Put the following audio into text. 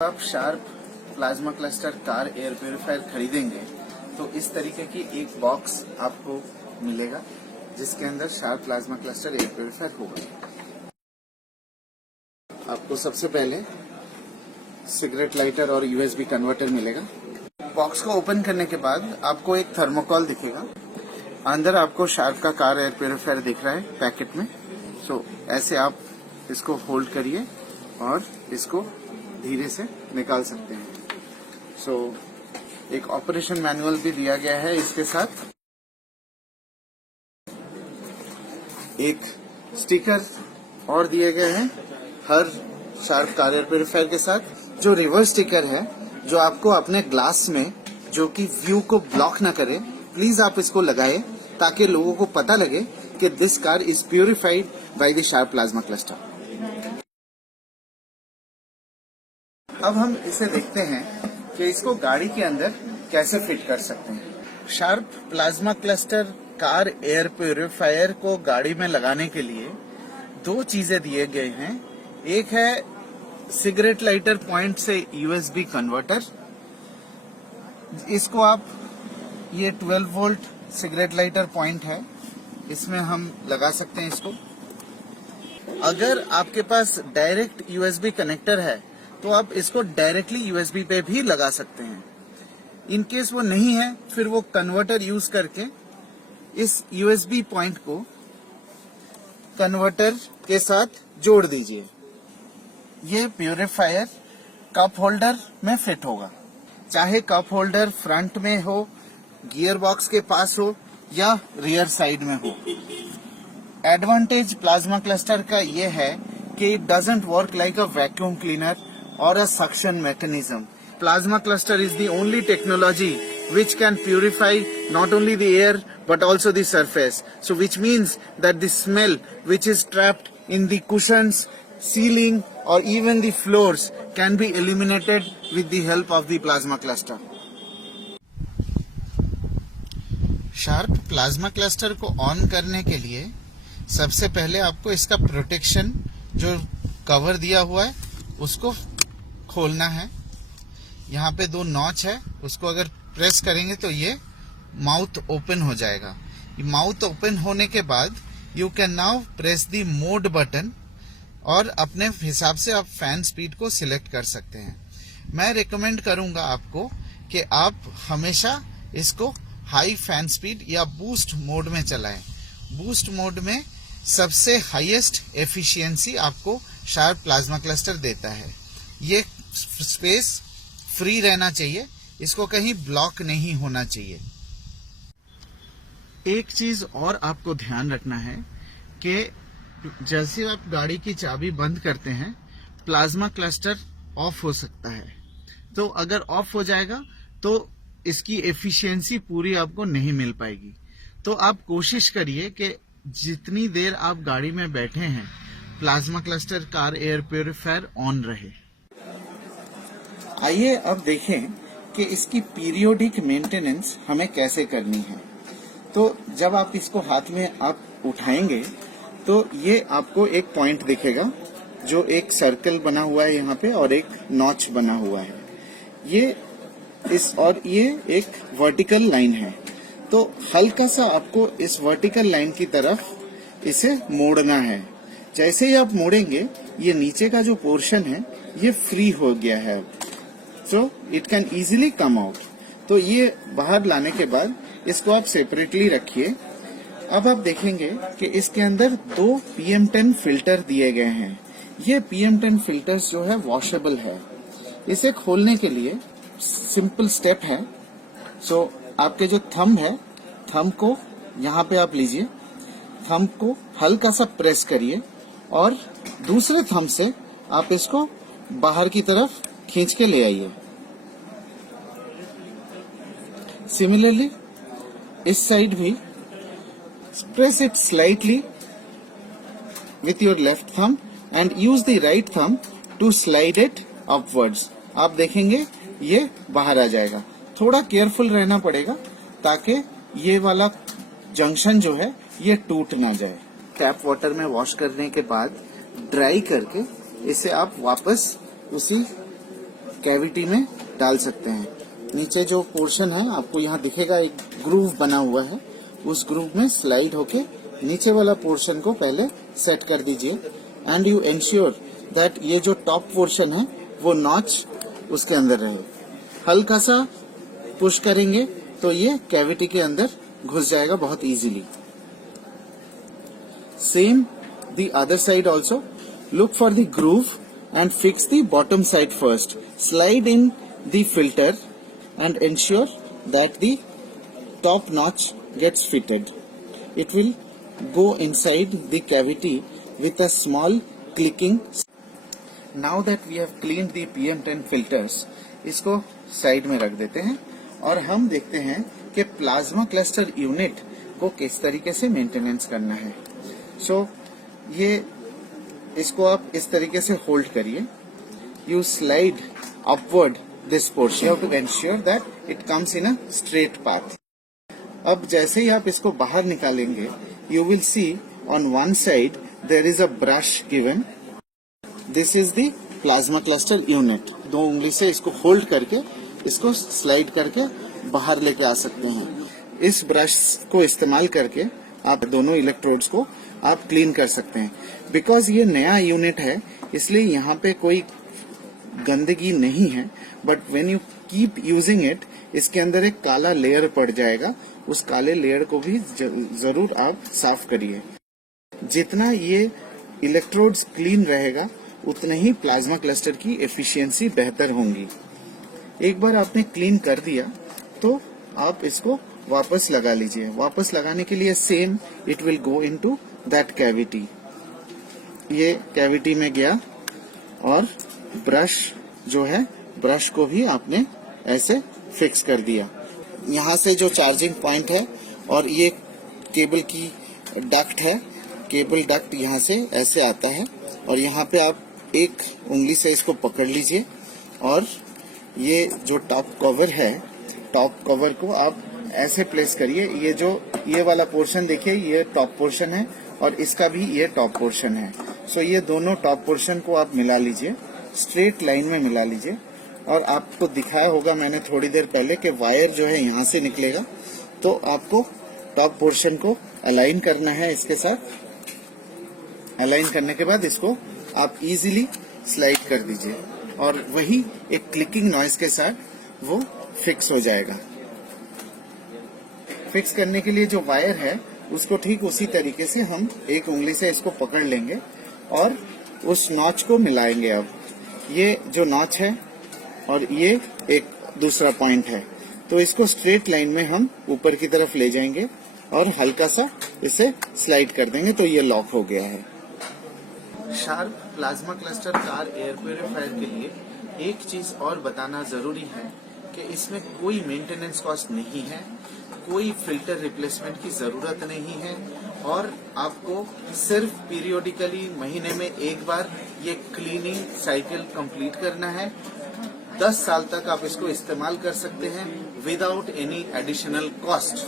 आप sharp plasma cluster car air purifier खरीदेंगे तो इस तरीके की एक बॉक्स आपको मिलेगा जिसके अंदर sharp plasma cluster air purifier होगा। आपको सबसे पहले सिगरेट लाइटर और यूएसबी कन्वर्टर मिलेगा। बॉक्स को ओपन करने के बाद आपको एक थर्मोकॉल दिखेगा। अंदर आपको शार्प का कार एयर प्योरीफायर दिख रहा है पैकेट में। ऐसे आप इसको होल्ड करिए और इसको धीरे से निकाल सकते हैं। एक ऑपरेशन मैनुअल भी दिया गया है इसके साथ। एक स्टिकर और दिए गए हैं हर शार्प कार एयर प्योरीफायर के साथ। जो रिवर्स स्टिकर है जो आपको अपने ग्लास में जो कि व्यू को ब्लॉक ना करे, प्लीज आप इसको लगाए ताकि लोगों को पता लगे कि this car is purified by the sharp plasma cluster. अब हम इसे देखते हैं कि इसको गाड़ी के अंदर कैसे फिट कर सकते हैं। Sharp plasma cluster car air purifier को गाड़ी में लगाने के लिए दो चीजें दिए गए हैं। एक है सिगरेट लाइटर पॉइंट से यूएसबी कन्वर्टर। इसको आप ये 12 वोल्ट सिगरेट लाइटर पॉइंट है, इसमें हम लगा सकते हैं इसको। अगर आपके पास डायरेक्ट यूएसबी कनेक्टर है तो आप इसको डायरेक्टली यूएसबी पे भी लगा सकते हैं। इन केस वो नहीं है फिर वो कन्वर्टर यूज करके इस यूएसबी पॉइंट को कन्वर्टर के साथ जोड़ दीजिए। ये प्योरीफायर कप होल्डर में फिट होगा, चाहे कप होल्डर फ्रंट में हो, गियर बॉक्स के पास हो या रियर साइड में हो। एडवांटेज प्लाज्मा क्लस्टर का ये है कि it doesn't work like a vacuum cleaner or a suction mechanism. Plasma cluster is the only technology which can purify not only the air but also the surface. So which means that the smell which is trapped in the cushions, ceiling or even the floors can be eliminated with the help of the plasma cluster. Sharp plasma cluster को on करने के लिए सबसे पहले आपको इसका protection जो cover दिया हुआ है उसको खोलना है। यहाँ पे दो नॉच है, उसको अगर प्रेस करेंगे तो ये माउथ ओपन हो जाएगा। माउथ ओपन होने के बाद you can now press the mode button और अपने हिसाब से आप फैन स्पीड को सिलेक्ट कर सकते हैं। मैं रिकमेंड करूंगा आपको कि आप हमेशा इसको हाई फैन स्पीड या बूस्ट मोड में चलाएं। बूस्ट मोड में सबसे हाईएस्ट एफिशिएंसी आपको शार्प प्लाज्मा क्लस्टर देता है। ये स्पेस फ्री रहना चाहिए, इसको कहीं ब्लॉक नहीं होना चाहिए। एक चीज और आपको ध्यान रखना है कि जैसे आप गाड़ी की चाबी बंद करते हैं प्लाज्मा क्लस्टर ऑफ हो सकता है। तो अगर ऑफ हो जाएगा तो इसकी एफिशिएंसी पूरी आपको नहीं मिल पाएगी। तो आप कोशिश करिए कि जितनी देर आप गाड़ी में बैठे हैं plasma cluster car air purifier on रहे। आइए अब देखें कि इसकी पीरियोडिक मेंटेनेंस हमें कैसे करनी है। तो जब आप इसको हाथ में आप उठाएंगे तो ये आपको एक पॉइंट दिखेगा जो एक सर्कल बना हुआ है यहाँ पे और एक नॉच बना हुआ है। ये एक वर्टिकल लाइन है। तो हल्का सा आपको इस वर्टिकल लाइन की तरफ इसे मोड़ना है। जैसे ही आप मोड़ेंगे ये नीचे का जो पोर्शन है ये फ्री हो गया है। So it can easily come out. तो ये बाहर लाने के बाद इसको आप सेपरेटली रखिए। अब आप देखेंगे कि इसके अंदर दो PM10 फिल्टर दिए गए हैं। ये PM10 फिल्टर्स जो है वॉशेबल है। इसे खोलने के लिए सिंपल स्टेप है। आपके जो थंब है, थंब को यहाँ पे आप लीजिए, थंब को हल्का सा प्रेस करिए और दूसरे थंब से आप इसको बाहर की तरफ खींच के ले आइए। सिमिलरली इस साइड भी press it slightly with your left thumb and use the right thumb to slide it upwards. आप देखेंगे ये बाहर आ जाएगा। थोड़ा केयरफुल रहना पड़ेगा ताकि ये वाला जंक्शन जो है ये टूट ना जाए। टैप वाटर में वॉश करने के बाद ड्राई करके इसे आप वापस उसी कैविटी में डाल सकते हैं। नीचे जो पोर्शन है आपको यहाँ दिखेगा, एक ग्रूव बना हुआ है, उस ग्रूव में स्लाइड होके नीचे वाला पोर्शन को पहले सेट कर दीजिए। एंड यू एंश्योर दैट ये जो टॉप पोर्शन है वो नॉच उसके अंदर रहे। हल्का सा पुश करेंगे तो ये कैविटी के अंदर घुस जाएगा बहुत easily. Same the other side also, look for the groove and fix the bottom side first. Slide in the filter and ensure that the top notch gets fitted. It will go inside the cavity with a small clicking. Now that we have cleaned the PM10 filters, इसको side में रख देते हैं और हम देखते हैं कि प्लाज्मा क्लस्टर यूनिट को किस तरीके से मेंटेनेंस करना है। सो ये इसको आप इस तरीके से होल्ड करिए। You slide upward this portion, you have to ensure that it comes in a straight path. अब जैसे ही आप इसको बाहर निकालेंगे, you will see on one side there is a brush given. This is the plasma cluster unit. 2 उंगली से इसको होल्ड करके इसको स्लाइड करके बाहर लेके आ सकते हैं। इस ब्रश को इस्तेमाल करके आप दोनों इलेक्ट्रोड्स को आप क्लीन कर सकते हैं। बिकॉज ये नया यूनिट है इसलिए यहाँ पे कोई गंदगी नहीं है, but when you keep using it इसके अंदर एक काला लेयर पड़ जाएगा। उस काले लेयर को भी जरूर आप साफ करिए। जितना ये इलेक्ट्रोड्स क्लीन रहेगा उतने ही प्लाज्मा क्लस्टर की एफिशिएंसी बेहतर होंगी। एक बार आपने क्लीन कर दिया तो आप इसको वापस लगा लीजिए। वापस लगाने के लिए same it will go into that cavity. ये कैविटी में गया और ब्रश जो है, ब्रश को भी आपने ऐसे फिक्स कर दिया। यहाँ से जो चार्जिंग पॉइंट है और ये केबल की डक्ट है, केबल डक्ट यहाँ से ऐसे आता है और यहाँ पे आप एक उंगली से इसको पकड़ लीजिए और ये जो टॉप कवर है, टॉप कवर को आप ऐसे प्लेस करिए। ये वाला पोर्शन देखिए, ये टॉप पोर्शन है और इसका भी ये टॉप पोर्शन है। सो ये दोनों टॉप पोर्शन को आप मिला लीजिए, स्ट्रेट लाइन में मिला लीजिए। और आपको दिखाया होगा मैंने थोड़ी देर पहले कि वायर जो है यहाँ से निकलेगा, तो आपको टॉप पोर्शन को अलाइन करना है इसके साथ। अलाइन करने के बाद इसको आप इजीली स्लाइड कर दीजिए और वही एक क्लिकिंग नॉइज के साथ वो फिक्स हो जाएगा। फिक्स करने के लिए जो वायर है उसको ठीक उसी तरीके से हम एक उंगली से इसको पकड़ लेंगे और उस नॉच को मिलाएंगे। अब ये जो नॉच है और ये एक दूसरा पॉइंट है, तो इसको स्ट्रेट लाइन में हम ऊपर की तरफ ले जाएंगे और हल्का सा इसे स्लाइड कर देंगे तो ये लॉक हो गया है। Sharp plasma cluster car air purifier के लिए एक चीज और बताना जरूरी है कि इसमें कोई मेंटेनेंस कॉस्ट नहीं है, कोई फिल्टर रिप्लेसमेंट की जरूरत नहीं है और आपको सिर्फ पीरियोडिकली महीने में एक बार ये क्लीनिंग साइकिल कंप्लीट करना है। 10 साल तक आप इसको इस्तेमाल कर सकते हैं विदाउट एनी एडिशनल कॉस्ट।